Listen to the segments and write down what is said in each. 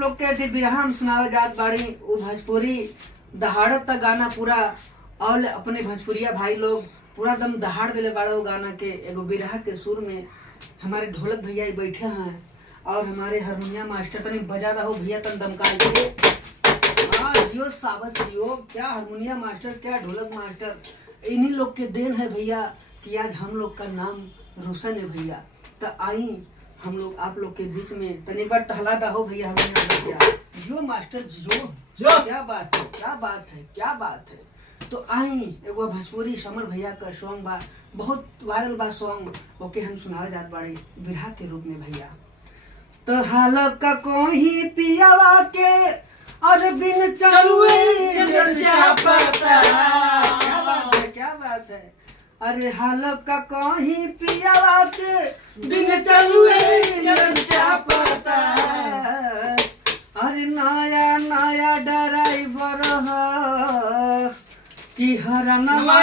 लोग के बिरहा हम सुनावे जात बाड़ी वो भोजपुरी दहाड़त तक गाना पूरा और अपने भोजपुरिया भाई लोग पूरा दम दहाड़ दिले बाड़ा वो गाना के एगो बिरहा के सुर में हमारे ढोलक भैया ही बैठे हैं और हमारे हारमोनिया मास्टर तनी बजा रहा हो भैया तन दमकाल के। हाँ जियो साबत जियो, क्या हारमोनिया मास्टर क्या ढोलक मास्टर, इन्हीं लोग के देन है भैया कि आज हम लोग का नाम रोशन है भैया। तो आई हम लोग आप लोग के बीच में तनी बार टहला दा हो भैया भैया जियो मास्टर जियो। क्या बात है क्या बात है क्या बात है। तो आई एगो भोजपुरी समर भैया का सॉन्ग बा, बहुत वायरल बा सॉन्ग, ओके हम सुनावे जात बाड़ी बिरहा के रूप में भैया। तो हाल का कोई पियावा के और बिन चलुए क्या बात है। अरे हाल का कहीं पियावा के बिन चलुए पता। अरे नया नया ड्राइवर कि हरनमा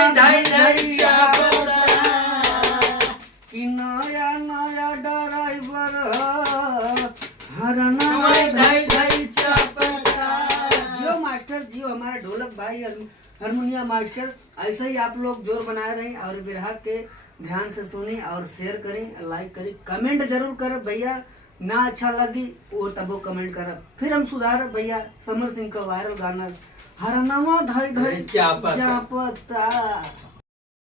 कि नया नया ड्राइवर हरनमा जियो मास्टर जियो, हमारे ढोलक भाई हारमोनिया मास्टर ऐसे ही आप लोग जोर बनाए रहें और बिरहा के ध्यान से सुनी और शेयर करें, लाइक करें, कमेंट जरूर करें भैया। ना अच्छा लगी वो तबो कमेंट करब, फिर हम सुधारब भैया। समर सिंह का वायरल गाना हरनमा धई धई चापता।